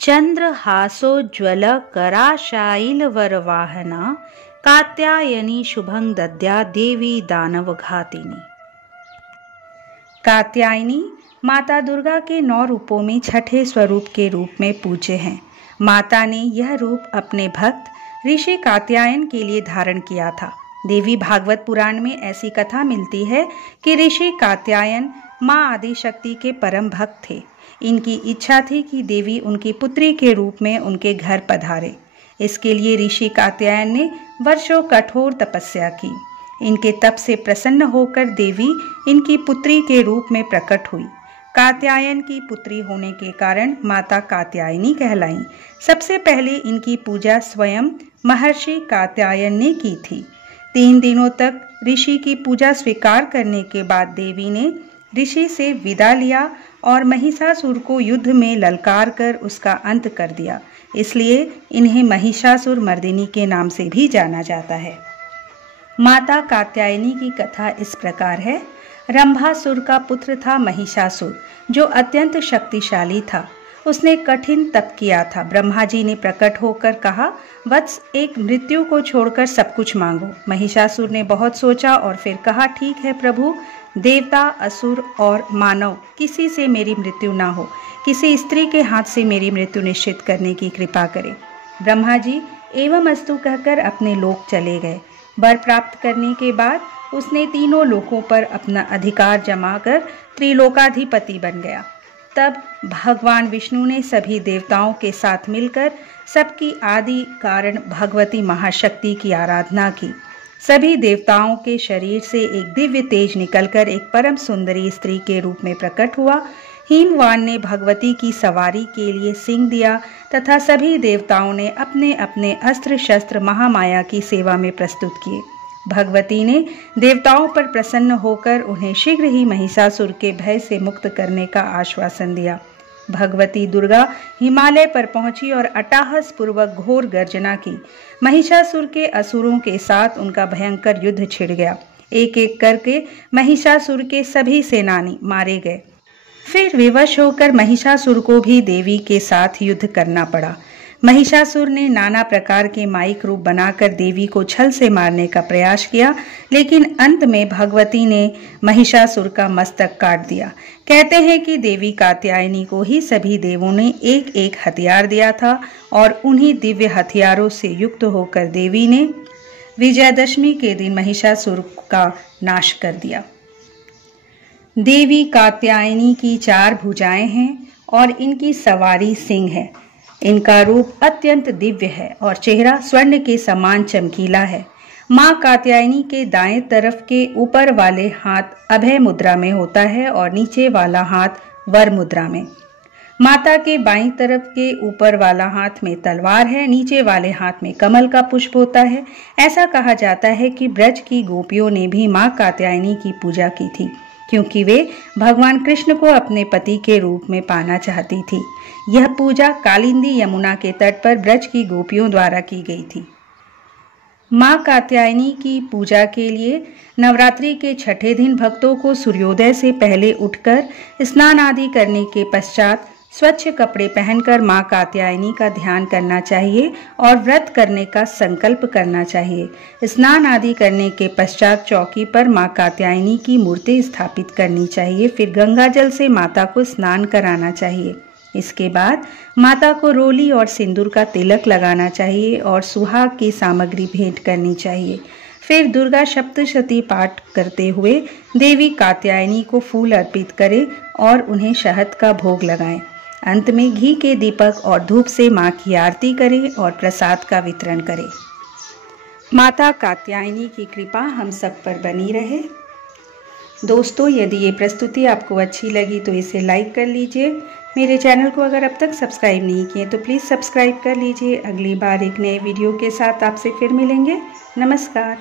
चंद्रहासोज्ज्वल कराशाइल वरवाहना कात्यायनी शुभं दद्या देवी दानव घातिनी। कात्यायनी माता दुर्गा के 9 रूपों में छठे स्वरूप के रूप में पूज्य हैं। माता ने यह रूप अपने भक्त ऋषि कात्यायन के लिए धारण किया था। देवी भागवत पुराण में ऐसी कथा मिलती है कि ऋषि कात्यायन मां आदिशक्ति के परम भक्त थे। इनकी इच्छा थी कि देवी उनकी पुत्री के रूप में उनके घर पधारे। इसके लिए ऋषि कात्यायन ने वर्षों कठोर तपस्या की। इनके तप से प्रसन्न होकर देवी इनकी पुत्री के रूप में प्रकट हुई। कात्यायन की पुत्री होने के कारण माता कात्यायनी कहलाईं। सबसे पहले इनकी पूजा स्वयं महर्षि कात्यायन ने की थी। 3 दिनों तक ऋषि की पूजा स्वीकार करने के बाद देवी ने ऋषि से विदा लिया और महिषासुर को युद्ध में ललकार कर उसका अंत कर दिया। इसलिए इन्हें महिषासुर मर्दिनी के नाम से भी जाना जाता है। माता कात्यायनी की कथा इस प्रकार है। रंभासुर का पुत्र था महिषासुर, जो अत्यंत शक्तिशाली था। उसने कठिन तप किया था। ब्रह्मा जी ने प्रकट होकर कहा, वत्स, एक मृत्यु को छोड़कर सब कुछ मांगो। महिषासुर ने बहुत सोचा और फिर कहा, ठीक है प्रभु, देवता, असुर और मानव किसी से मेरी मृत्यु ना हो। किसी स्त्री के हाथ से मेरी मृत्यु निश्चित करने की कृपा करें। ब्रह्मा जी एवं अस्तु कहकर अपने लोक चले गए। वर प्राप्त करने के बाद उसने तीनों लोकों पर अपना अधिकार जमा कर त्रिलोकाधिपति बन गया। तब भगवान विष्णु ने सभी देवताओं के साथ मिलकर सबकी आदि कारण भगवती महाशक्ति की आराधना की। सभी देवताओं के शरीर से एक दिव्य तेज निकलकर एक परम सुंदरी स्त्री के रूप में प्रकट हुआ। हिमवान ने भगवती की सवारी के लिए सिंह दिया तथा सभी देवताओं ने अपने अपने अस्त्र शस्त्र महामाया की सेवा में प्रस्तुत किए। भगवती ने देवताओं पर प्रसन्न होकर उन्हें शीघ्र ही महिषासुर के भय से मुक्त करने का आश्वासन दिया। भगवती दुर्गा हिमालय पर पहुंची और अट्टहास पूर्वक घोर गर्जना की। महिषासुर के असुरों के साथ उनका भयंकर युद्ध छिड़ गया। एक एक करके महिषासुर के सभी सेनानी मारे गए। फिर विवश होकर महिषासुर को भी देवी के साथ युद्ध करना पड़ा। महिषासुर ने नाना प्रकार के माइक रूप बनाकर देवी को छल से मारने का प्रयास किया, लेकिन अंत में भगवती ने महिषासुर का मस्तक काट दिया। कहते हैं कि देवी कात्यायनी को ही सभी देवों ने एक एक हथियार दिया था और उन्हीं दिव्य हथियारों से युक्त होकर देवी ने विजयदशमी के दिन महिषासुर का नाश कर दिया। देवी कात्यायनी की 4 भुजाएं हैं और इनकी सवारी सिंह है। इनका रूप अत्यंत दिव्य है और चेहरा स्वर्ण के समान चमकीला है। मां कात्यायनी के दाएं तरफ के ऊपर वाले हाथ अभय मुद्रा में होता है और नीचे वाला हाथ वर मुद्रा में। माता के बाईं तरफ के ऊपर वाला हाथ में तलवार है, नीचे वाले हाथ में कमल का पुष्प होता है। ऐसा कहा जाता है कि ब्रज की गोपियों ने भी मां कात्यायनी की पूजा की थी, क्योंकि वे भगवान कृष्ण को अपने पति के रूप में पाना चाहती थी। यह पूजा कालिंदी यमुना के तट पर ब्रज की गोपियों द्वारा की गई थी। मां कात्यायनी की पूजा के लिए नवरात्रि के छठे दिन भक्तों को सूर्योदय से पहले उठकर स्नान आदि करने के पश्चात स्वच्छ कपड़े पहनकर मां कात्यायनी का ध्यान करना चाहिए और व्रत करने का संकल्प करना चाहिए। स्नान आदि करने के पश्चात चौकी पर मां कात्यायनी की मूर्ति स्थापित करनी चाहिए। फिर गंगा जल से माता को स्नान कराना चाहिए। इसके बाद माता को रोली और सिंदूर का तिलक लगाना चाहिए और सुहाग की सामग्री भेंट करनी चाहिए। फिर दुर्गा सप्तशती पाठ करते हुए देवी कात्यायनी को फूल अर्पित करें और उन्हें शहद का भोग लगाएं। अंत में घी के दीपक और धूप से मां की आरती करें और प्रसाद का वितरण करें। माता कात्यायनी की कृपा हम सब पर बनी रहे। दोस्तों, यदि ये प्रस्तुति आपको अच्छी लगी तो इसे लाइक कर लीजिए। मेरे चैनल को अगर अब तक सब्सक्राइब नहीं किए तो प्लीज़ सब्सक्राइब कर लीजिए। अगली बार एक नए वीडियो के साथ आपसे फिर मिलेंगे। नमस्कार।